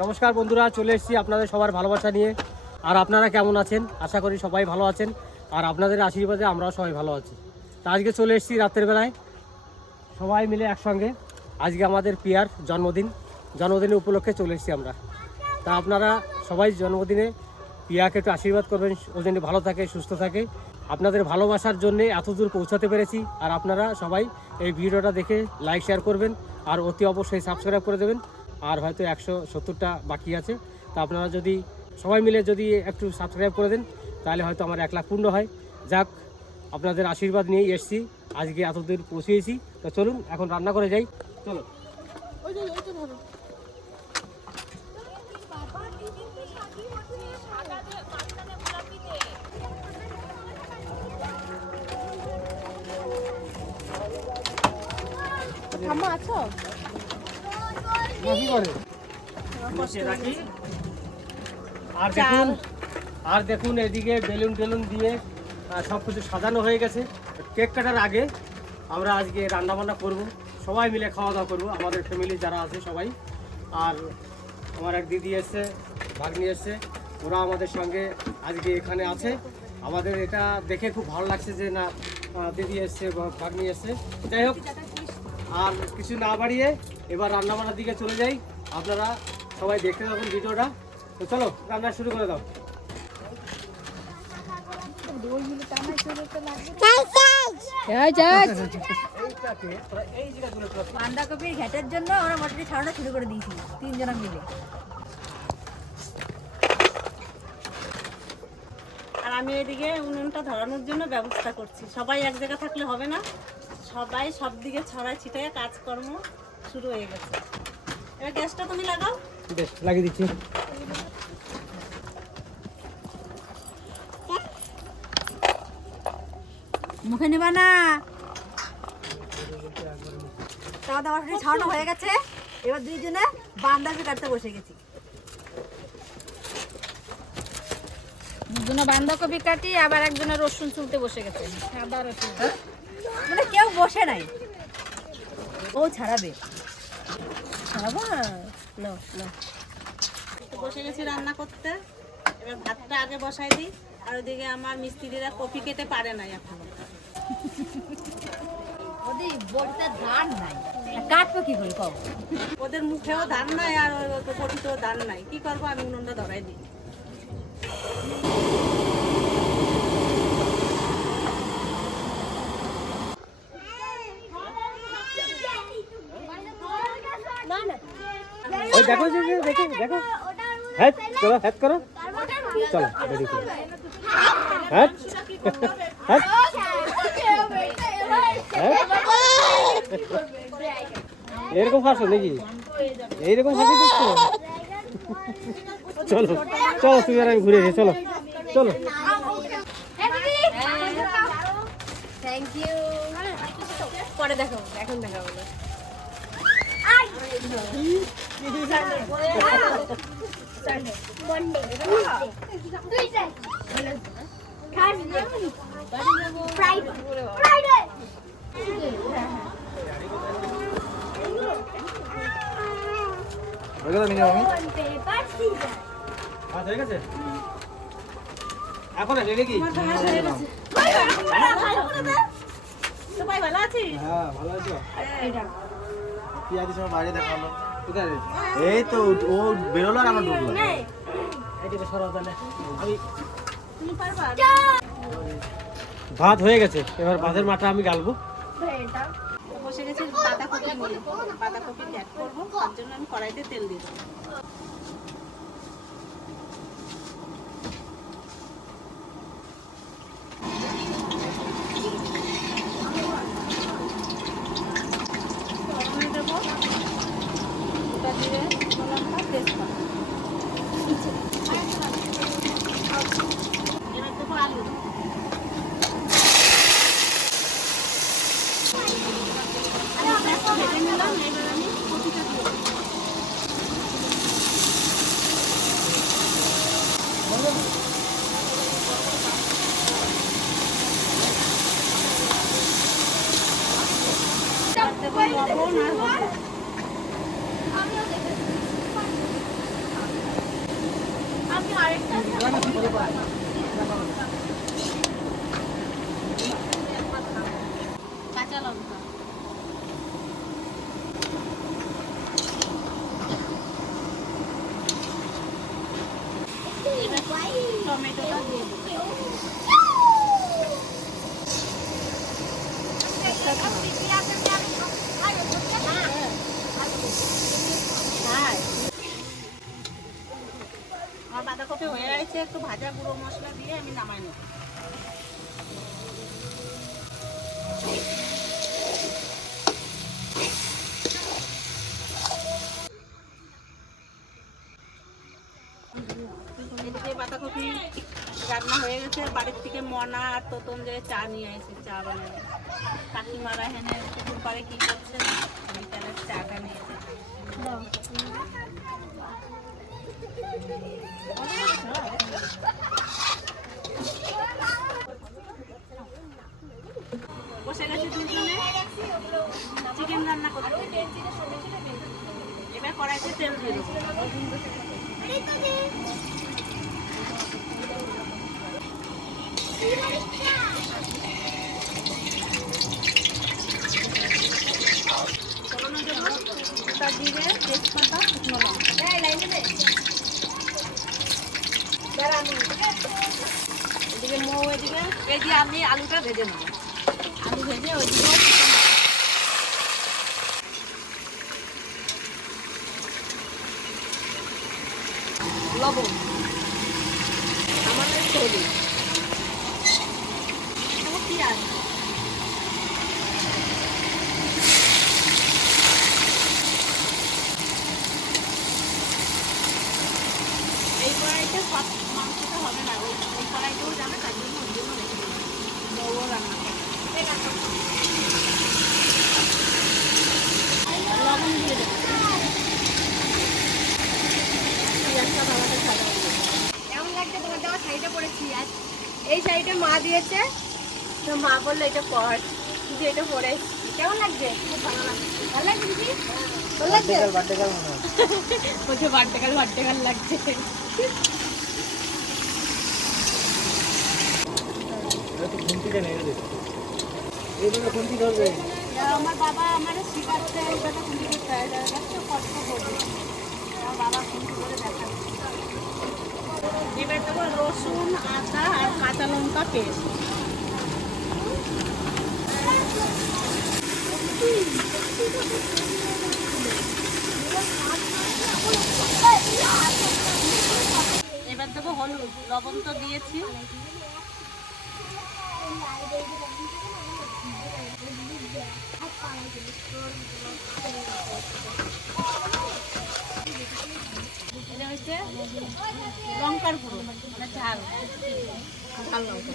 নমস্কার বন্ধুরা, চলে এসেছি আপনাদের সবার ভালোবাসা নিয়ে। আর আপনারা কেমন আছেন? আশা করি সবাই ভালো আছেন। আর আপনাদের আশীর্বাদে আমরাও সবাই ভালো আছি। তা আজকে চলে এসেছি রাতের বেলায় সবাই মিলে একসঙ্গে। আজকে আমাদের পিয়ার জন্মদিনের উপলক্ষে চলে এসেছি আমরা। তা আপনারা সবাই জন্মদিনে পিয়াকে একটু আশীর্বাদ করবেন, ও যেন ভালো থাকে, সুস্থ থাকে। আপনাদের ভালোবাসার জন্যে এতদূর পৌঁছাতে পেরেছি। আর আপনারা সবাই এই ভিডিওটা দেখে লাইক শেয়ার করবেন, আর অতি অবশ্যই সাবস্ক্রাইব করে দেবেন। আর হয়তো 170টা বাকি আছে। তা আপনারা যদি সবাই মিলে যদি একটু সাবস্ক্রাইব করে দেন, তাহলে হয়তো আমার 1 লাখ পূর্ণ হয়। যাক, আপনাদের আশীর্বাদ নিয়েই এসেছি, আজকে এতদূর পৌঁছেছি। তো চলুন এখন রান্না করে যাই, চলো। ঠাম্মা আছো? আর দেখুন এদিকে বেলুন টেলুন দিয়ে সব কিছু সাজানো হয়ে গেছে। কেক কাটার আগে আমরা আজকে রান্না বান্না করবো, সবাই মিলে খাওয়া দাওয়া করবো, আমাদের ফ্যামিলি যারা আছে সবাই। আর আমার এক দিদি এসছে, ভাগ্নি এসছে, ওরা আমাদের সঙ্গে আজকে এখানে আছে। আমাদের এটা দেখে খুব ভালো লাগছে যে না, দিদি এসছে, ভাগ্নি এসছে। যাই হোক, আর কিছু না বাড়িয়ে এবার রান্নাবান্নার দিকে চলে যাই। আপনারা সবাই দেখতে থাকুন ভিডিওটা। তো চলো, রান্না শুরু করে দাও। বাঁধাকপির ঘ্যাটের জন্য আমরা মোটামুটি ছাড়ানো শুরু করে দিয়েছি 3 জনা মিলে। আর আমি এদিকে উনুনটা ধরানোর জন্য ব্যবস্থা করছি। সবাই এক জায়গা থাকলে হবে না, সবাই সব দিকে ছড়ায় ছিটায় কাজকর্ম শুরু হয়ে গেছে। এবার গ্যাসটা তুমি লাগাও। বেশ, লাগিয়ে দিচ্ছি। মুখে নেবা না। তাও আমার ছাড়ানো হয়ে গেছে। এবার 2 জনে বাঁধাকপি কাটতে বসে গেছি। দুজনে বাঁধাকপি কাটি, আবার একজনে রসুন চুলতে বসে গেছে। আদা রসুন মানে কেউ বসে নাই, ও ছাড়াবে। ছাড়াবো না, না বসে গেছি রান্না করতে। এবার ভাতটা আগে বসাই দিই। আর ওদিকে আমার মিস্ত্রিরা কপি কেটে পারে না এখন। ওদের বড়িতে ধান নাই, কাটবো কি করে কও? ওদের মুখেও ধান নাই আর কপিতেও ধান নাই, কি করবো? আমি উনুনটা ধরাই দিই। ওই দেখো, দেখো দেখো, হ্যাঁ চলো, হ্যাঁ করো, চলো রেডি করো, হ্যাঁ হ্যাঁ এরকম ফাঁসো নাকি? এইরকম ফাঁসি দিচ্ছ? চলো চলো, তুমি আর আমি ঘুরে যাই, চলো চলো। Thank you. পরে দেখো, এখন দেখাবো না। হয়ে গেছে এখন নাকি? সবাই ভালো আছি? হ্যাঁ ভালো আছো? পিয়াদি সময় বাইরে দেখা হলো। কোথায়? এই তো ও বেরোলো আর আমরা ঢুকলো। এদিকে সরাও তাহলে। আমি তুমি পারবা? ভাত হয়ে গেছে, এবার ভাতের মাঠা আমি গালবো। বসে গেছি বাঁধাকপি নিয়ে। বাঁধাকপি ক্যাট করবো, তার জন্য আমি কড়াইতে তেল দিয়ে দেবো। দেবো ওটা দিয়ে লঙ্কা, তেজপাতা। এবার দেবো আলু। ভেজে নিলাম, এবার আমি কপিটা দিয়ে দেবো। লবণ আর হলুদ। কাঁচা লঙ্কা, এবার টমেটোটা দিয়ে দেবো। আমার বাঁধাকপি হয়ে গেছে, একটু ভাজা গুঁড়ো মশলা দিয়ে আমি নামাই নেব। এদিকে বাঁধাকপি রান্না হয়ে গেছে। বাড়ির থেকে মনা আর তোতন যে চা নিয়ে এসে চা বানাবে। কাকিমারা হেনে পুকুর পাড়ে কি করছে, বিকালের চাটা নিয়ে বসে গেছে দুজনে চিকেন রান্না করতে। এবার কড়াইতে তেল দিয়ে দেবো। ফোড়নে দেবো গোটা জিরে, তেজপাতা, শুকনো লঙ্কা। এদিকে মৌ, এদিকে এই যে আমি আলুটা ভেজে নেবো। আলু ভেজে ওইদিকে লবণ, সামান্য একটু হলুদ, পেঁয়াজ, এই কড়াইতে সব মাংসটা হবে না, ওই কড়াইতেও যাবে, তার জন্য ওই জন্য রেখে দেবো। বড় রান্না লবণ দিয়ে দেবো। পেঁয়াজটা ভালোটা সাদা হবে। কেমন লাগছে তোমার দেওয়া শাড়িটা পরেছি? আর এই শাড়িটা মা দিয়েছে, তো মা বললো এটা পর, কিন্তু এটা পরে কেমন লাগছে? খুব ভালো লাগছে। ভালো লাগছে দিদি? ভালো লাগছে? বার্থডে কাল মনে হয়। বলছে বার্থডে কাল লাগছে। এটা তো খুন্তিটা নেই রে। এইভাবে খুন্তি ধরবে। আমার বাবা আমার শিখাচ্ছে এইভাবে খুঁটি করতে হয়, একটু কষ্ট করবে। আমার বাবা খুঁটি করে দেখাচ্ছে। এবার দেবো রসুন, আদা আর কাঁচা লঙ্কা পেস্ট। এবার দেবো হলুদ, লবণ তো দিয়েছি। এটা হচ্ছে লঙ্কার গুঁড়ো, মানে ঝাল ঝাল লঙ্কা।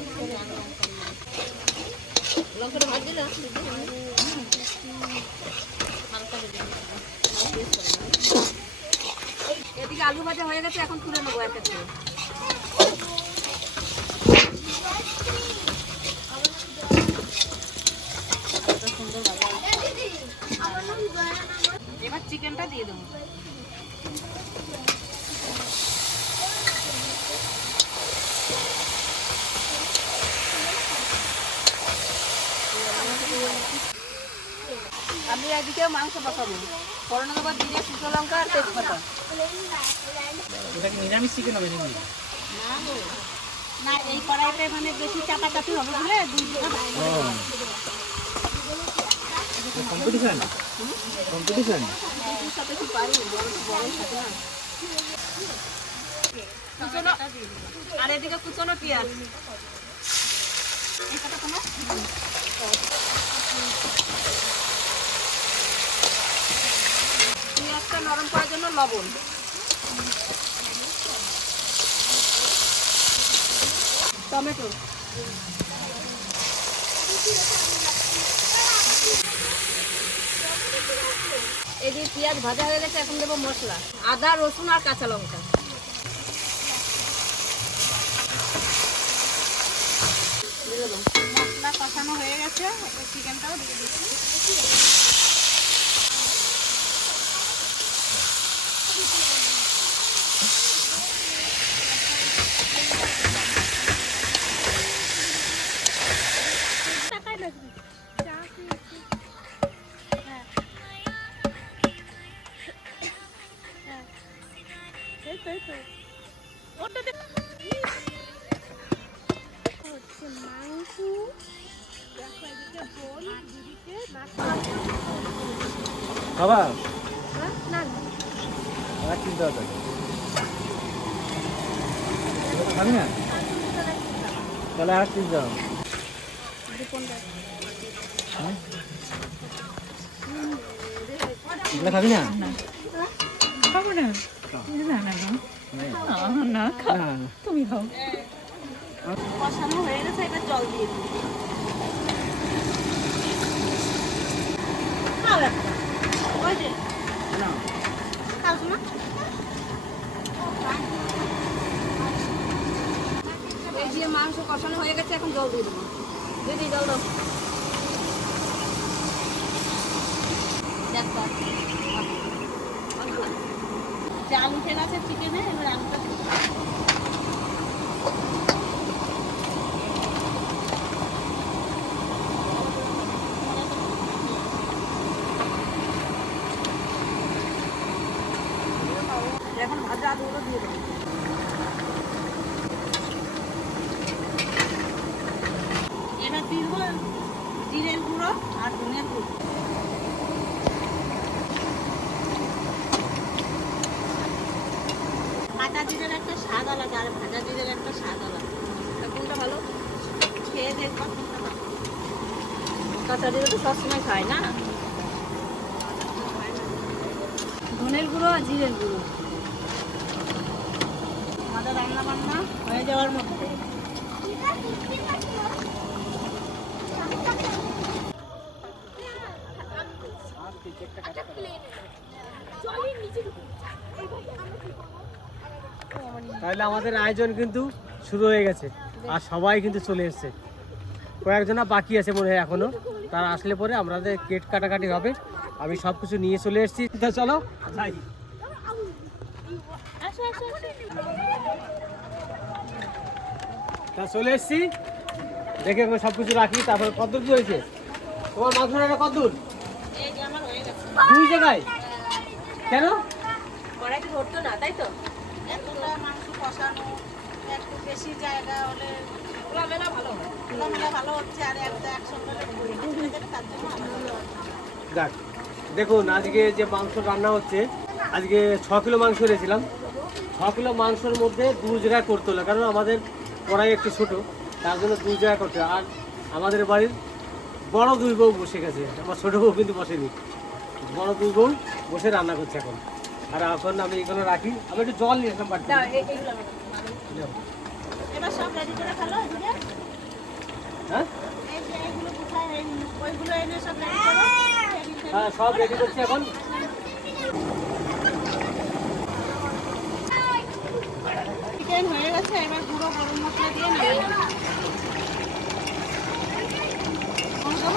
লঙ্কাটা ভাজ দিল এদিকে আলু ভাজা হয়ে গেছে, এখন তুলে নেবো একটা করে। এবার চিকেনটা দিয়ে দেবো। আমি এদিকে মাংস পাকাবো। ফোড়নে দেবো জিরে, শুকনো লঙ্কা আর তেজপাতা। এটা কি নিরামিষ চিকেন হবে নাকি? না, এই কড়াইতে মানে বেশি চাপাচাপি হবে বলে দুই দিকে কম্পিটিশন কম্পিটিশন কুচনো, আর এদিকে কুচনো পেঁয়াজ। পেঁয়াজটা নরম করার জন্য লবণ, টমেটো, এদিকে পেঁয়াজ ভাজা হয়ে গেছে। এখন দেবো মশলা, আদা, রসুন আর কাঁচা লঙ্কা। মশলা কষানো হয়ে গেছে, চিকেনটাও দিয়ে দিচ্ছি। বাবা হ্যাঁ? না আর চিন্তা আছে খাবি না তাহলে আর চিন্তা এগুলো খাবি না খাবো না না না না খা তুমি খাও কষানো হয়ে গেছে, এবার জল দিয়ে দিই। খাও একটা। ওই যে খাও শোনা। এই যে মাংস কষানো হয়ে গেছে, এখন জল দিয়ে দেবো। দিদি জল দাও। দেখো যে আলু উঠে গেছে চিকেনে, এবার আলুটা দিই। এখন ভাজা আলুগুলো দিয়ে দেবো। এবার দিব জিরের গুঁড়ো আর ধনের গুঁড়ো। কাঁচা জিরের একটা স্বাদ আলাদা আর ভাজা জিরের একটা স্বাদ আলাদা। তা কোনটা ভালো? খেয়ে দেখবা কোনটা ভালো। কাঁচা জিরে তো সবসময় খায় না, ধনের গুঁড়ো আর জিরের গুঁড়ো। আমাদের রান্না বান্না হয়ে যাওয়ার মধ্যে তাহলে আমাদের আয়োজন কিন্তু শুরু হয়ে গেছে আর সবাই কিন্তু চলে এসেছে। কয়েকজনা বাকি আছে মনে হয় এখনো, তারা আসলে পরে আমাদের কেক কাটাকাটি হবে। আমি সব কিছু নিয়ে চলে এসেছি, তা চলো যাই। তা চলে এসেছি, দেখে সব কিছু রাখি। তারপরে কতদূর কি হয়েছে তোমার মাংস রাখা? কতদূর? এই যে আমার হয়ে গেছে। 2 জায়গায় কেন? কড়াইতে ধরতো না, তাই তো? এতটা মাংস কষানো, একটু বেশি জায়গা হলে খোলামেলা ভালো হয়। খোলামেলা ভালো হচ্ছে, আর একটা একসঙ্গে হয়ে যাবে, তার জন্য আলাদা। দেখ দেখুন, আজকে যে মাংস রান্না হচ্ছে, আজকে 6 কিলো মাংস এনেছিলাম। 6 কিলো মাংসের মধ্যে 2 জায়গায় করতে হলো, কারণ আমাদের কড়াই একটু ছোটো, তার জন্য 2 জায়গায় করতে হয়। আর আমাদের বাড়ির বড় 2 বউ বসে গেছে, আমার ছোটো বউ কিন্তু বসেনি। বড় 2 বউ বসে রান্না করছে এখন। আর এখন আমি এগুলো রাখি, আমি একটু জল নিয়ে আসলাম বাড়িতে। এবার সব রেডি করে ফেলো এদিকে। হ্যাঁ এই যে এইগুলো কোথায়, ওইগুলো এনে সব রেডি করো। হ্যাঁ, সব রেডি করছি এখন। চিকেন হয়ে গেছে, এবার গুঁড়ো গরম মশলা দিয়ে নামিয়ে নেব।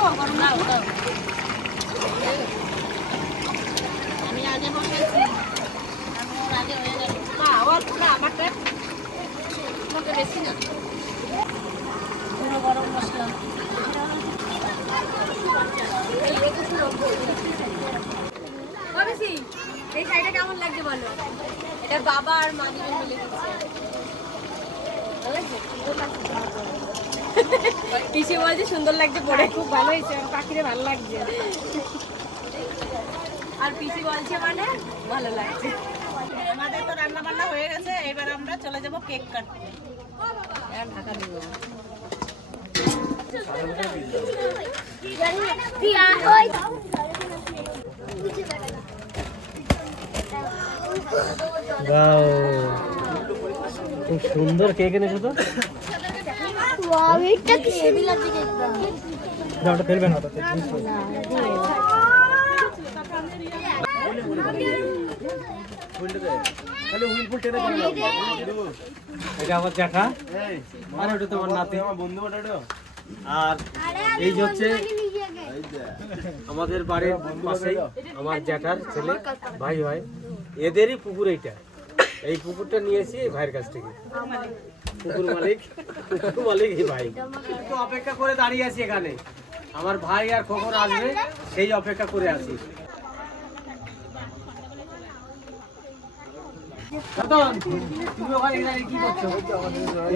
দেবো গরম মশলা? আমি আগে বসেছি, আমি ওর আগে হয়ে যাবে। না, অল্প না, আমারটা তোমাকে বেশি না। গুঁড়ো গরম মশলা বেশি। এই শাড়িটা কেমন লাগছে বলো? এটা বাবা আর মা দুজন মিলে দিচ্ছে। ভালো লাগছে? পিসি বলছে সুন্দর লাগছে পরে। খুব ভালো হয়েছে, পাখিরে ভালো লাগছে। আর পিসি বলছে মানে ভালো লাগছে। আমাদের তো রান্না বান্না হয়ে গেছে, এবার আমরা চলে যাব কেক কাটতে। ঢাকা দেবো। খুব সুন্দর কেক এনেছো তো। ওটা ফেলবে না, এটা আমার জ্যাঠা আর ওটা তোমার নাতি। আর এই যে হচ্ছে আমাদের বাড়ির পাশেই আমার জ্যাঠার ছেলে, ভাই হয়, এদেরই পুকুর এইটা। এই পুকুরটা নিয়েছি এই ভাইয়ের কাছ থেকে। পুকুর মালিক এই ভাই। তো অপেক্ষা করে দাঁড়িয়ে আছি এখানে, আমার ভাই আর কখন আসবে সেই অপেক্ষা করে আছি। রতন, তুমি ওখানে দাঁড়িয়ে কি করছো?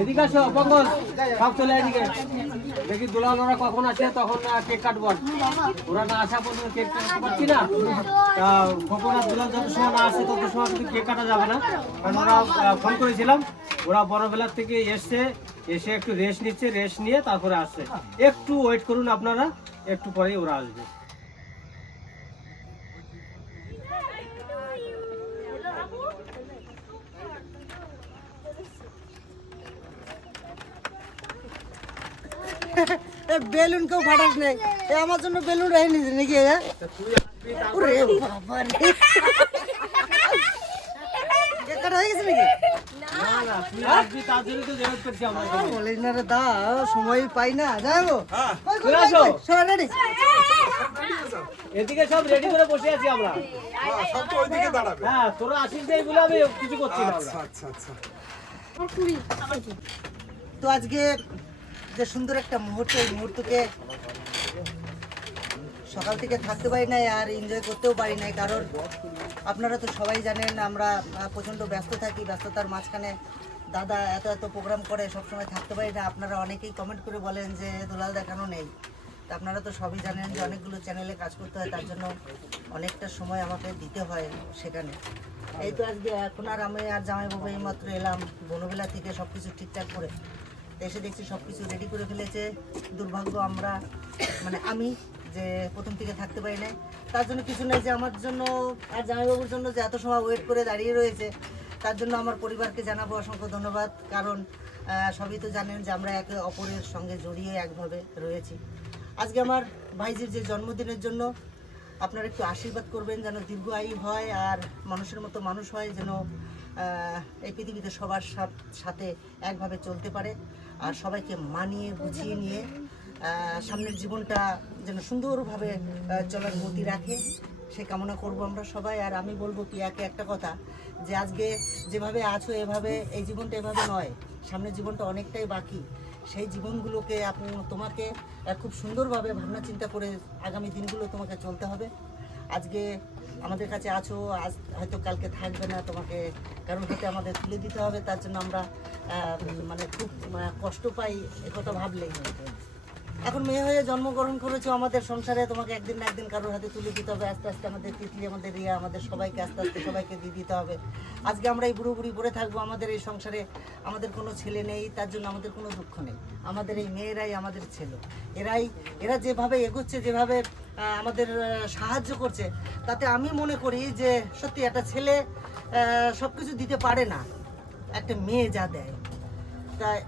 এদিকে আসো, পঙ্কজ, সব চলে এদিকে। দেখি দুলাল ওরা কখন আসে, তখন কেক কাটবো। ওরা না আসা পর্যন্ত কেক কাটতে পারছি না। কখন আর দুলাল যত সময় না আসে তত সময় কিন্তু কেক কাটা যাবে না, কারণ ওরা ফোন করেছিলাম, ওরা বড়বেলার থেকে এসে একটু রেস্ট নিচ্ছে, রেস্ট নিয়ে তারপরে আসছে। একটু ওয়েট করুন আপনারা, একটু পরেই ওরা আসবে। বেলুন কেউ ফাটাস নেই, আমার জন্য বেলুন রেখে নিয়েছে নাকি? ওরে বাবা রে, কেক কাটা হয়ে গেছে নাকি? না না, তুই আসবি তার জন্য তো জেরত করছি আমরা। বলিস না রে দা, সময় পাই না, যাবো চলে আসো। সবাই রেডি? এদিকে সব রেডি করে বসে আছি আমরা। হ্যাঁ, তোরা আসিস যাই বলে আমি কিছু করছি না আমরা। তো আজকে যে সুন্দর একটা মুহূর্ত, এই মুহূর্তকে সকাল থেকে থাকতে পারি নাই আর এনজয় করতেও পারি নাই, কারণ আপনারা তো সবাই জানেন আমরা প্রচণ্ড ব্যস্ত থাকি। ব্যস্ততার মাঝখানে দাদা এত প্রোগ্রাম করে, সবসময় থাকতে পারি না। আপনারা অনেকেই কমেন্ট করে বলেন যে দুলাল দেখানো নেই। তা আপনারা তো সবই জানেন যে অনেকগুলো চ্যানেলে কাজ করতে হয়, তার জন্য অনেকটা সময় আমাকে দিতে হয় সেখানে। এই তো আজকে এখন আর আমি আর জামাইবাবু এই মাত্র এলাম বনবেলা থেকে, সব কিছু ঠিকঠাক করে এসে দেখছি সব কিছু রেডি করে ফেলেছে। দুর্ভাগ্য আমরা, মানে আমি যে প্রথম থেকে থাকতে পারি নাই, তার জন্য কিছু নেই যে আমার জন্য আর জামাইবাবুর জন্য যে এত সময় ওয়েট করে দাঁড়িয়ে রয়েছে, তার জন্য আমার পরিবারকে জানাবো অসংখ্য ধন্যবাদ। কারণ সবই তো জানেন যে আমরা একে অপরের সঙ্গে জড়িয়ে একভাবে রয়েছি। আজকে আমার ভাইজির যে জন্মদিনের জন্য আপনারা একটু আশীর্বাদ করবেন, যেন দীর্ঘ আয়ু হয় আর মানুষের মতো মানুষ হয়, যেন এই পৃথিবীতে সবার সাথে একভাবে চলতে পারে আর সবাইকে মানিয়ে গুছিয়ে নিয়ে সামনের জীবনটা যেন সুন্দরভাবে চলার গতি রাখে, সে কামনা করব আমরা সবাই। আর আমি বলবো পিয়াকে একটা কথা, যে আজকে যেভাবে আছো এভাবে, এই জীবনটা এভাবে নয়, সামনের জীবনটা অনেকটাই বাকি। সেই জীবনগুলোকে তোমাকে খুব সুন্দরভাবে ভাবনা চিন্তা করে আগামী দিনগুলো তোমাকে চলতে হবে। আজকে আমাদের কাছে আছো, আজ হয়তো কালকে থাকবে না, তোমাকে কারোর হাতে আমাদের তুলে দিতে হবে। তার জন্য আমরা মানে খুব কষ্ট পাই একথা ভাবলেই। এখন মেয়ে হয়ে জন্মগ্রহণ করেছো আমাদের সংসারে, তোমাকে একদিন না একদিন কারোর হাতে তুলে দিতে হবে। আস্তে আস্তে আমাদের তিতলি, আমাদের রিয়া, আমাদের সবাইকে আস্তে আস্তে সবাইকে দিয়ে দিতে হবে। আজকে আমরা এই বুড়ো বুড়ি পড়ে থাকবো, আমাদের এই সংসারে আমাদের কোনো ছেলে নেই, তার জন্য আমাদের কোনো দুঃখ নেই। আমাদের এই মেয়েরাই আমাদের ছেলে, এরা যেভাবে এগোচ্ছে, যেভাবে আমাদের সাহায্য করছে, তাতে আমি মনে করি যে সত্যি একটা ছেলে সব কিছু দিতে পারে না, একটা মেয়ে যা দেয়। তাই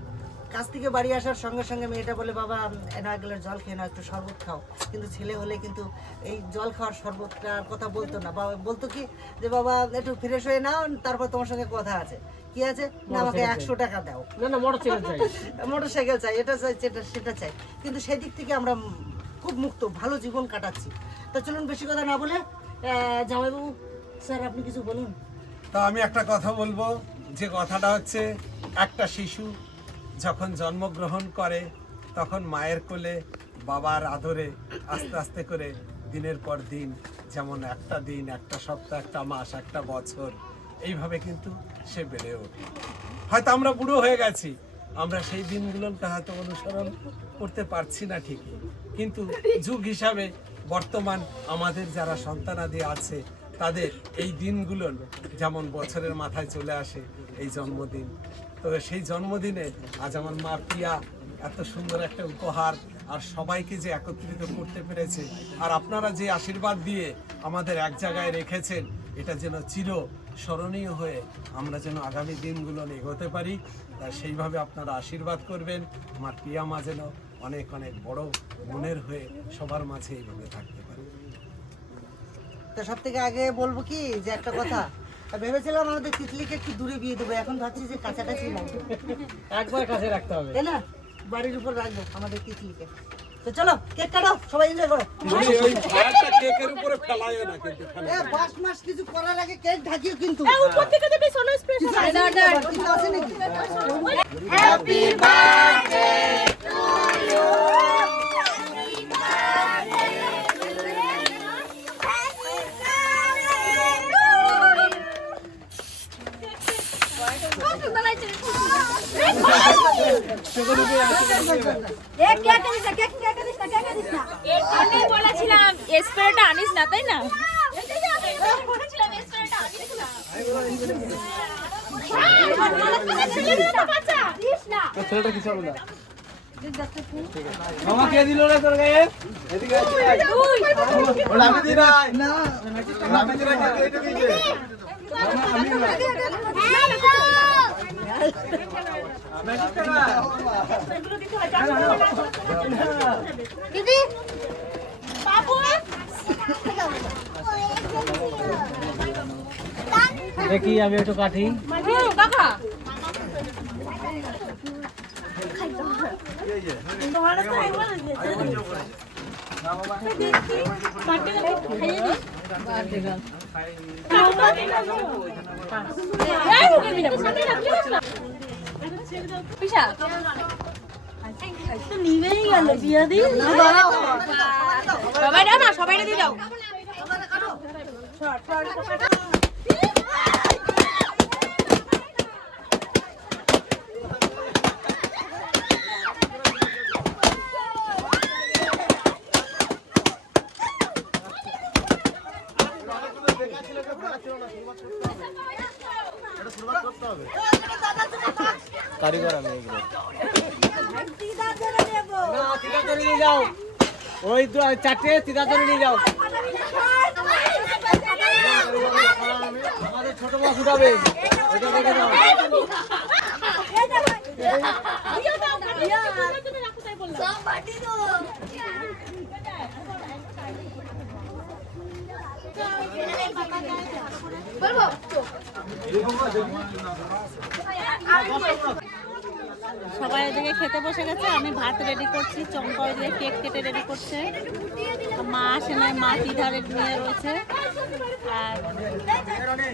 কাছ থেকে বাড়ি আসার সঙ্গে সঙ্গে মেয়েটা বলে, বাবা এনা এক গ্লাস জল খেয়ে নাও, একটু শরবত খাও। কিন্তু ছেলে হলে কিন্তু এই জল খাওয়ার শরবতটার কথা বলতো না, বাবা বলতো কি যে বাবা একটু ফ্রেশ হয়ে নাও, তারপর তোমার সঙ্গে কথা আছে। কি আছে না, আমাকে 100 টাকা দাও, না মোটরসাইকেল চাই, মোটরসাইকেল চাই, এটা চাই, সেটা চাই। কিন্তু সেই দিক থেকে আমরা খুব মুক্ত, ভালো জীবন কাটাচ্ছি। তো চলুন বেশি কথা না বলে জামাইবাবু স্যার আপনি কিছু বলুন। তা আমি একটা কথা বলবো, যে কথাটা হচ্ছে একটা শিশু যখন জন্মগ্রহণ করে তখন মায়ের কোলে বাবার আদরে আস্তে আস্তে করে দিনের পর দিন, যেমন একটা দিন, একটা সপ্তাহ, একটা মাস, একটা বছর, এইভাবে কিন্তু সে বেড়ে ওঠে। হয়তো আমরা বুড়ো হয়ে গেছি, আমরা সেই দিনগুলোকে হয়তো অনুসরণ করতে পারছি না ঠিকই, কিন্তু যুগ হিসাবে বর্তমান আমাদের যারা সন্তানাদি আছে তাদের এই দিনগুলো যেমন বছরের মাথায় চলে আসে এই জন্মদিন। তো সেই জন্মদিনে আজ আমার মা প্রিয়া এত সুন্দর একটা উপহার আর সবাইকে যে একত্রিত করতে পেরেছে, আর আপনারা যে আশীর্বাদ দিয়ে আমাদের এক জায়গায় রেখেছেন, এটা যেন চির স্মরণীয় হয়ে আমরা যেন আগামী দিনগুলো এগোতে পারি। তা সেইভাবে আপনারা আশীর্বাদ করবেন। আমার প্রিয়া মা যেন অনেক অনেক বড় মনের হয়ে সবার মাঝে এইভাবে থাকতে পারে। তো সব থেকে আগে বলবো কি যে একটা কথা, ভেবেছিলাম আমাদের তিতলিকে একটু দূরে বিয়ে দেবো, এখন ভাবছি যে কাছাকাছি লাগবে, একবার কাছে রাখতে হবে, তাই না? বাড়ির উপর রাখবো আমাদের তিতলিকে। তো চলো কেক কাটো, সবাই এনজয় করো। ওই ফায়ারটা কেকের উপরে ফেলাইও না কিন্তু। বাস মাস কিছু করার আগে কেক ঢাকিও কিন্তু। উপর থেকে দেবে সোনো স্প্রে। কিছু আছে নাকি আবার? কিছু আছে নাকি? Happy birthday to you. আমি বলেছিলাম স্প্রেটা আনিস না, তাই না? ছেলেটা কিছু হবে না। মামা কে দিল রে তোর গায়ে? এদিকে আয়। ওটা আমি দিই নাই। না আমি দিই নাই, এটা কি যে? দিদি বাবু দেখি আমি একটু কাটি। কাকা নিবেই গেল বিয়া দিই সবাই দাও না, সবাই দিয়ে দাও। কারিগর আমি এগুলো। না, চিতা ধরে নিয়ে যাও। ওই 4টে চিতা ধরে নিয়ে যাও। আমাদের ছোট মাছ উঠাবে, ওটা দেখে দাও। সবাই ওদিকে খেতে বসে গেছে, আমি ভাত রেডি করছি, চম্পা ওদিকে কেক কেটে রেডি করছে, মা আসে নাই, মা তিধারে নিয়ে রয়েছে, আর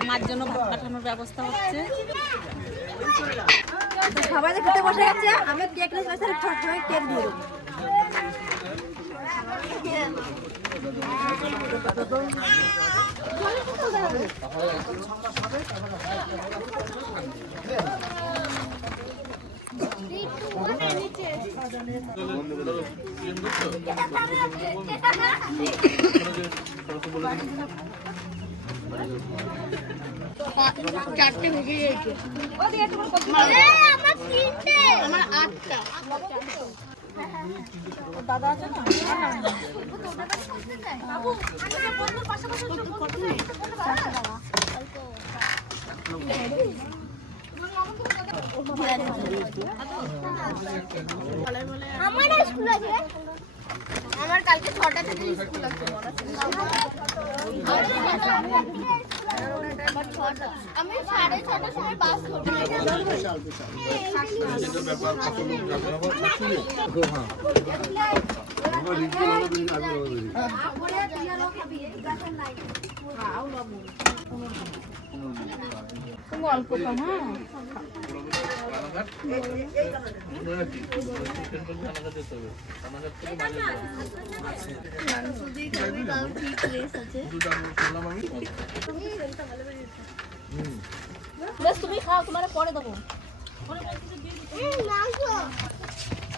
মার জন্য ভাত পাঠানোর ব্যবস্থা হচ্ছে। সবাই খেতে বসে গেছে, আমি কেক নিয়ে সবাই কেক দিয়ে দেবো। চারটে ভেজে গেছে, আমার 3টে, আমার 8টা। দাদা আছে না? বাবু বন্ধুর পাশাপাশি আমার স্কুল আছে, আমার কালকে 6টা থেকে স্কুল আছে। আমি 6:30টার সময় বাস ধরবো। অল্প কম, হ্যাঁ। তুমি খাও, তোমার পরে দেবো।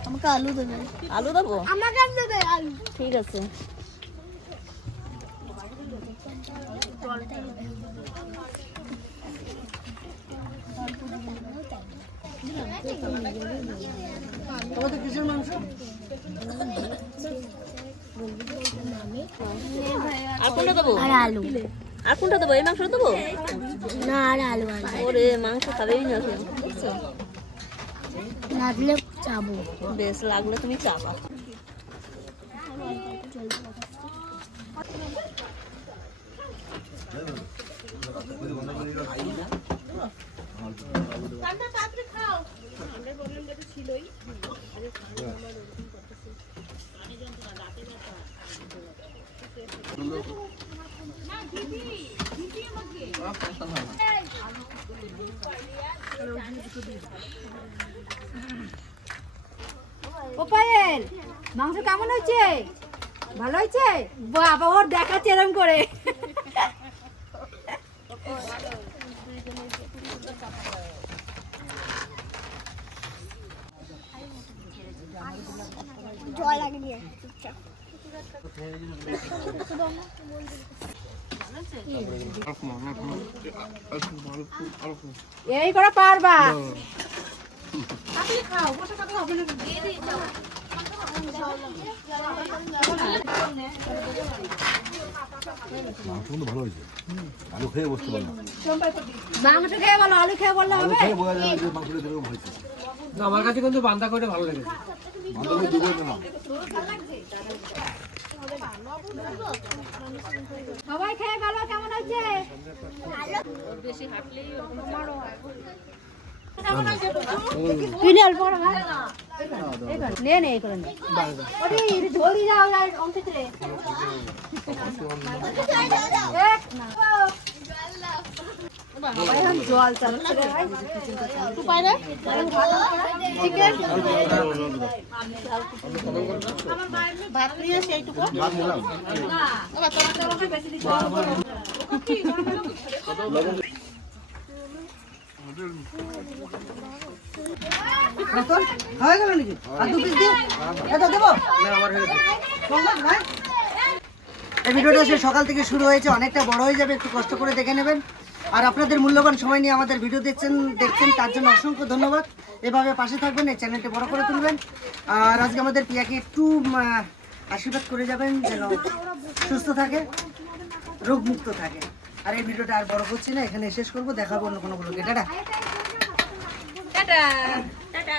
আমাকে আলু দেবে। আলু দেবো? আমাকে দেবে আলু। ঠিক আছে। তোমাদের কিসের মাংস? আর কোনটা দেবো? আর আলু। আর কোনটা দেবো? এই মাংস দেবো? না, আর আলু। ওরে মাংস খাবেই না কেউ, বুঝছো? লাগলে চাবো। বেশ, লাগলে তুমি চাপা। ও পায়েল, মাংস কেমন হয়েছে? ভালো হয়েছে? বাবা, ওর দেখাচ্ছে এরম করে। এই করে পারবা। কিন্তু ভালো হয়েছে আলু খেয়ে বসতে পারলাম মাংস খেয়ে বলো, আলু খেয়ে বললে হবে? খেয়ে বোঝা যায় যে মাংসটা কিরকম হয়েছে না, আমার কাছে কিন্তু বান্দা করে ভালো লেগেছে। বান্ধবী দুবো না সবাই খেয়ে গেল, কেমন হয়েছে? তুই নে অল্প করে ভাত। নে নে এই করে নে। ওরে জলদি যাও অন্তিত রে। জল চালাচ্ছে রে ভাই। চিকেন ভাত নিয়ে সেইটুকু ভাত নিলাম রতন হয়ে গেল নাকি আর 2 পিস দিও এটা দেবো ভাই এই ভিডিওটা সে সকাল থেকে শুরু হয়েছে, অনেকটা বড় হয়ে যাবে, একটু কষ্ট করে দেখে নেবেন। আর আপনাদের মূল্যবান সময় নিয়ে আমাদের ভিডিও দেখছেন তার জন্য অসংখ্য ধন্যবাদ। এভাবে পাশে থাকবেন, এই চ্যানেলটি বড় করে তুলবেন। আর আজকে আমাদের পিয়াকে একটু আশীর্বাদ করে যাবেন যেন সুস্থ থাকে, রোগমুক্ত থাকে। আর এই ভিডিওটা আর বড় করছি না, এখানে শেষ করবো। দেখাবো অন্য কোনো ব্লগে। টাটা। Tata tata.